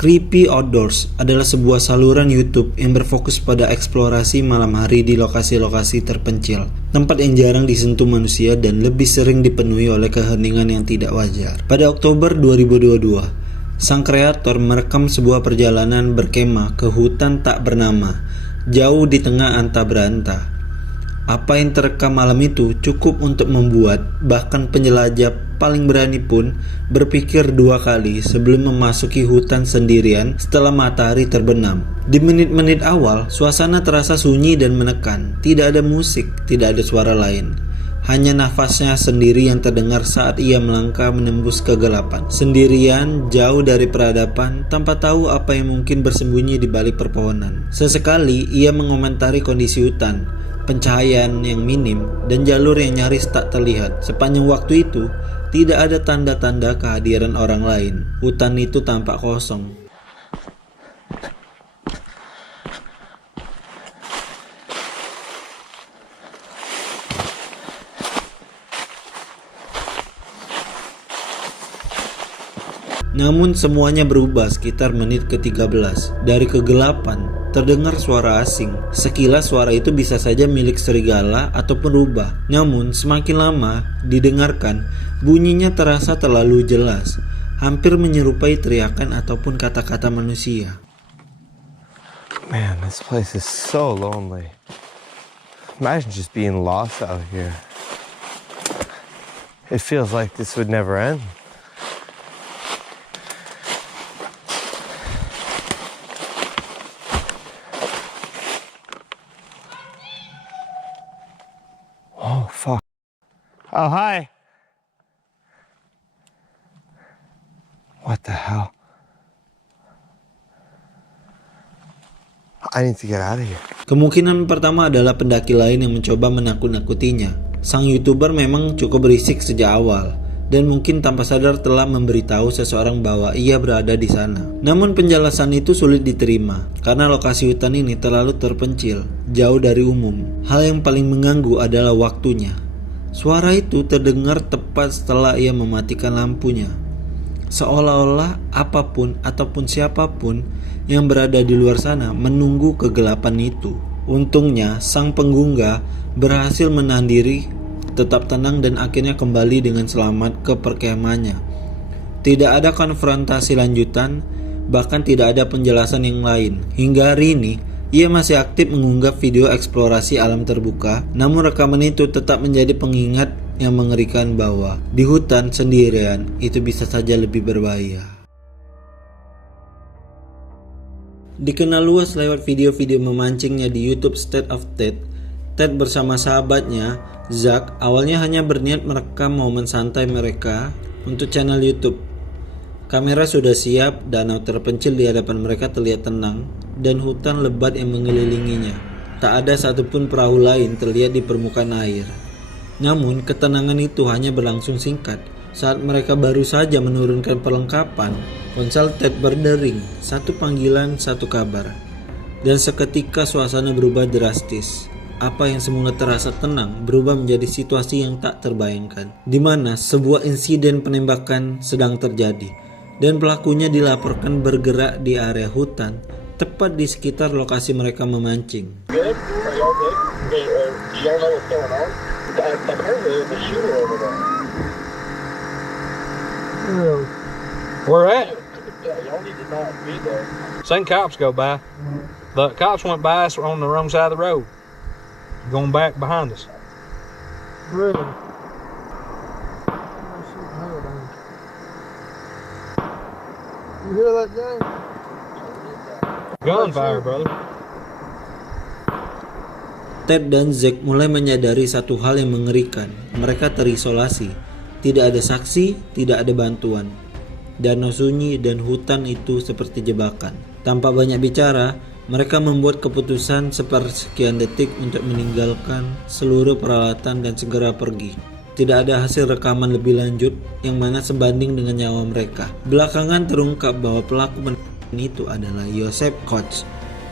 Creepy Outdoors adalah sebuah saluran YouTube yang berfokus pada eksplorasi malam hari di lokasi-lokasi terpencil, tempat yang jarang disentuh manusia dan lebih sering dipenuhi oleh keheningan yang tidak wajar. Pada Oktober 2022, sang kreator merekam sebuah perjalanan berkemah ke hutan tak bernama, jauh di tengah anta beranta. Apa yang terekam malam itu cukup untuk membuat bahkan penjelajah paling berani pun berpikir dua kali sebelum memasuki hutan sendirian setelah matahari terbenam. Di menit-menit awal, suasana terasa sunyi dan menekan. Tidak ada musik, tidak ada suara lain. Hanya nafasnya sendiri yang terdengar saat ia melangkah menembus kegelapan. Sendirian, jauh dari peradaban, tanpa tahu apa yang mungkin bersembunyi di balik perpohonan. Sesekali ia mengomentari kondisi hutan, pencahayaan yang minim, dan jalur yang nyaris tak terlihat. Sepanjang waktu itu, tidak ada tanda-tanda kehadiran orang lain. Hutan itu tampak kosong. Namun semuanya berubah sekitar menit ke-13. Dari kegelapan, terdengar suara asing. Sekilas suara itu bisa saja milik serigala ataupun rubah. Namun semakin lama didengarkan, bunyinya terasa terlalu jelas, hampir menyerupai teriakan ataupun kata-kata manusia. Man, this place is so lonely. Imagine just being lost out here. It feels like this would never end. Oh, fuck. Oh, hi. What the hell? I need to get out of here. Kemungkinan pertama adalah pendaki lain yang mencoba menakut-nakutinya. Sang YouTuber memang cukup berisik sejak awal, dan mungkin tanpa sadar telah memberitahu seseorang bahwa ia berada di sana. Namun penjelasan itu sulit diterima, karena lokasi hutan ini terlalu terpencil, jauh dari umum. Hal yang paling mengganggu adalah waktunya. Suara itu terdengar tepat setelah ia mematikan lampunya. Seolah-olah apapun ataupun siapapun yang berada di luar sana menunggu kegelapan itu. Untungnya sang pengguna berhasil menahan diri, tetap tenang dan akhirnya kembali dengan selamat ke perkemahannya. Tidak ada konfrontasi lanjutan, bahkan tidak ada penjelasan yang lain. Hingga hari ini, ia masih aktif mengunggah video eksplorasi alam terbuka, namun rekaman itu tetap menjadi pengingat yang mengerikan bahwa di hutan sendirian itu bisa saja lebih berbahaya. Dikenal luas lewat video-video memancingnya di YouTube State of Ted, Ted bersama sahabatnya, Zach, awalnya hanya berniat merekam momen santai mereka untuk channel YouTube. Kamera sudah siap, danau terpencil di hadapan mereka terlihat tenang, dan hutan lebat yang mengelilinginya. Tak ada satupun perahu lain terlihat di permukaan air. Namun, ketenangan itu hanya berlangsung singkat. Saat mereka baru saja menurunkan perlengkapan, ponsel Ted berdering, satu panggilan, satu kabar. Dan seketika suasana berubah drastis. Apa yang semula terasa tenang berubah menjadi situasi yang tak terbayangkan, di mana sebuah insiden penembakan sedang terjadi, dan pelakunya dilaporkan bergerak di area hutan, tepat di sekitar lokasi mereka memancing. Where at? Seen cops go by. The cops went by us on the wrong side of the road, going back behind us. Really? You hear that, James? Gunfire, brother. Ted dan Zack mulai menyadari satu hal yang mengerikan. Mereka terisolasi. Tidak ada saksi, tidak ada bantuan. Danau sunyi dan hutan itu seperti jebakan. Tanpa banyak bicara, mereka membuat keputusan sepersekian detik untuk meninggalkan seluruh peralatan dan segera pergi. Tidak ada hasil rekaman lebih lanjut yang mana sebanding dengan nyawa mereka. Belakangan terungkap bahwa pelaku penembakan itu adalah Joseph Koch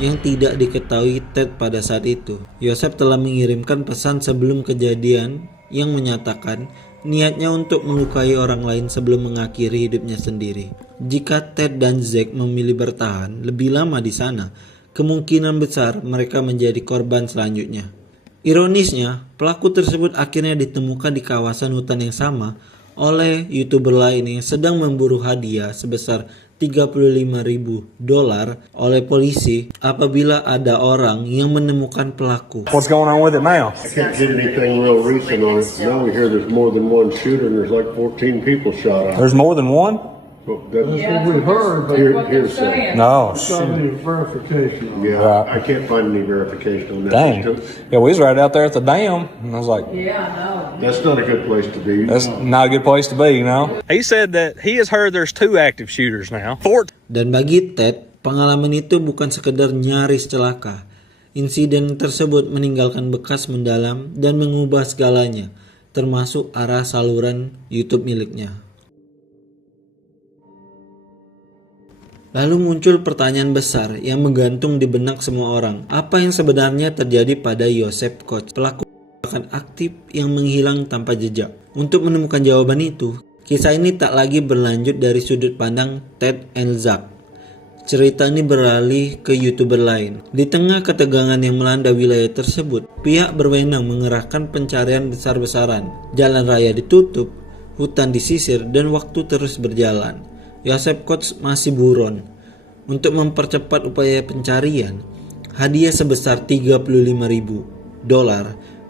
yang tidak diketahui Ted pada saat itu. Joseph telah mengirimkan pesan sebelum kejadian yang menyatakan Niatnya untuk melukai orang lain sebelum mengakhiri hidupnya sendiri. Jika Ted dan Zack memilih bertahan lebih lama di sana, kemungkinan besar mereka menjadi korban selanjutnya. Ironisnya, pelaku tersebut akhirnya ditemukan di kawasan hutan yang sama oleh YouTuber lain yang sedang memburu hadiah sebesar $35.000 oleh polisi apabila ada orang yang menemukan pelaku. What's going on with it now? I can't get anything real recent on it. Now we hear there's more than one shooter and there's like 14 people shot out. There's more than one? Well, that's That's what we heard, but hearsay. No. not any verification on it. Yeah, Right. I can't find any verification on that. Dang. Yeah, we was right out there at the dam, and I was like, That's not a good place to be. that's not a good place to be, you know? He said that he has heard there's 2 active shooters now. Dan bagi Ted, pengalaman itu bukan sekedar nyaris celaka. Insiden tersebut meninggalkan bekas mendalam dan mengubah segalanya, termasuk arah saluran YouTube miliknya. Lalu muncul pertanyaan besar yang menggantung di benak semua orang. Apa yang sebenarnya terjadi pada Joseph Koch, pelaku akan aktif yang menghilang tanpa jejak? Untuk menemukan jawaban itu, kisah ini tak lagi berlanjut dari sudut pandang Ted and Zack. Cerita ini beralih ke YouTuber lain. Di tengah ketegangan yang melanda wilayah tersebut, pihak berwenang mengerahkan pencarian besar-besaran. Jalan raya ditutup, hutan disisir, dan waktu terus berjalan. Joseph Koch masih buron. Untuk mempercepat upaya pencarian, hadiah sebesar $35.000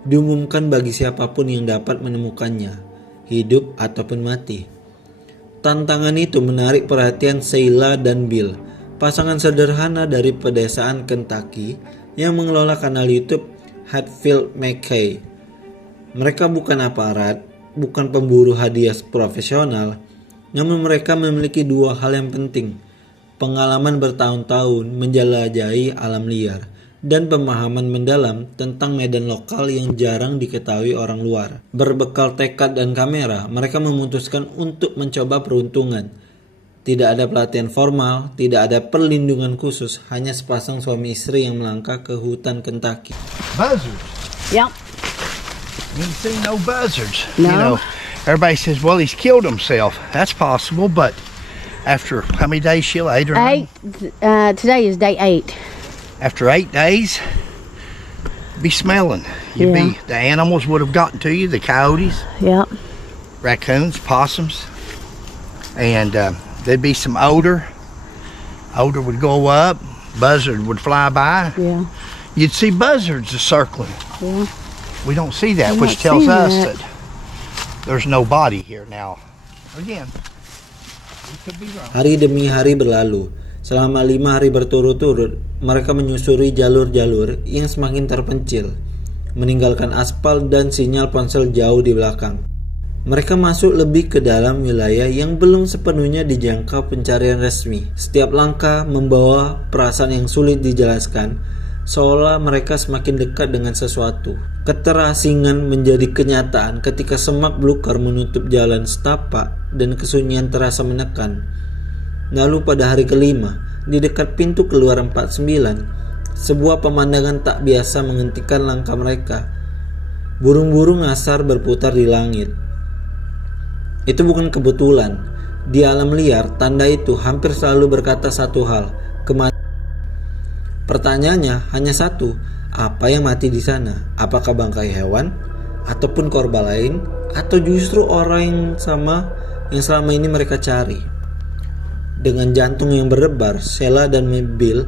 diumumkan bagi siapapun yang dapat menemukannya, hidup ataupun mati. Tantangan itu menarik perhatian Sheila dan Bill, pasangan sederhana dari pedesaan Kentucky yang mengelola kanal YouTube Hatfield McKay. Mereka bukan aparat, bukan pemburu hadiah profesional, namun mereka memiliki 2 hal yang penting: pengalaman bertahun-tahun menjelajahi alam liar dan pemahaman mendalam tentang medan lokal yang jarang diketahui orang luar. Berbekal tekad dan kamera, mereka memutuskan untuk mencoba peruntungan. Tidak ada pelatihan formal, tidak ada perlindungan khusus, hanya sepasang suami istri yang melangkah ke hutan Kentucky. Buzzards. Yep. You ain't seen no buzzards. No. You know, everybody says, well, he's killed himself. That's possible, but after how many days, Sheila? 8 or 9? 8. Today is day 8. After 8 days, be smelling. The animals would have gotten to you, the coyotes, Yep. raccoons, possums, and there'd be some odor. Odor would go up, buzzard would fly by. Yeah. You'd see buzzards circling. Yeah. We don't see that, I'm which not tells seeing us that. that there's no body here now. Again, we could be wrong. Hari demi hari berlalu. Selama 5 hari berturut-turut, mereka menyusuri jalur-jalur yang semakin terpencil, meninggalkan aspal dan sinyal ponsel jauh di belakang. Mereka masuk lebih ke dalam wilayah yang belum sepenuhnya dijangkau pencarian resmi. Setiap langkah membawa perasaan yang sulit dijelaskan, seolah mereka semakin dekat dengan sesuatu. Keterasingan menjadi kenyataan ketika semak belukar menutup jalan setapak dan kesunyian terasa menekan. Lalu pada hari kelima, di dekat pintu keluar 49, sebuah pemandangan tak biasa menghentikan langkah mereka. Burung-burung asar berputar di langit. Itu bukan kebetulan. Di alam liar, tanda itu hampir selalu berkata satu hal, kematian. Pertanyaannya hanya satu, apa yang mati di sana? Apakah bangkai hewan, ataupun korban lain, atau justru orang yang sama yang selama ini mereka cari? Dengan jantung yang berdebar, Sheila dan Bill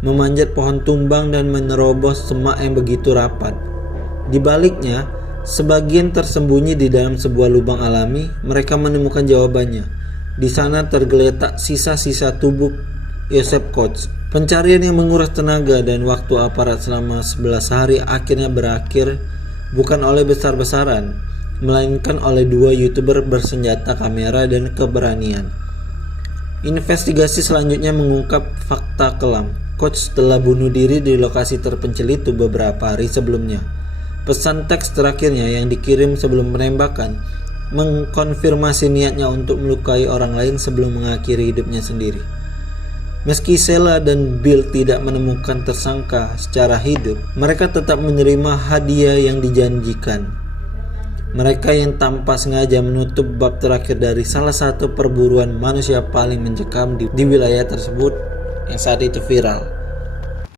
memanjat pohon tumbang dan menerobos semak yang begitu rapat. Di baliknya, sebagian tersembunyi di dalam sebuah lubang alami, mereka menemukan jawabannya. Di sana tergeletak sisa-sisa tubuh Joseph Koch. Pencarian yang menguras tenaga dan waktu aparat selama 11 hari akhirnya berakhir bukan oleh besar-besaran, melainkan oleh 2 YouTuber bersenjata kamera dan keberanian. Investigasi selanjutnya mengungkap fakta kelam. Koch telah bunuh diri di lokasi terpencil itu beberapa hari sebelumnya. Pesan teks terakhirnya yang dikirim sebelum penembakan mengkonfirmasi niatnya untuk melukai orang lain sebelum mengakhiri hidupnya sendiri. Meski Sheila dan Bill tidak menemukan tersangka secara hidup, mereka tetap menerima hadiah yang dijanjikan. Mereka yang tanpa sengaja menutup bab terakhir dari salah satu perburuan manusia paling mencekam di wilayah tersebut yang saat itu viral.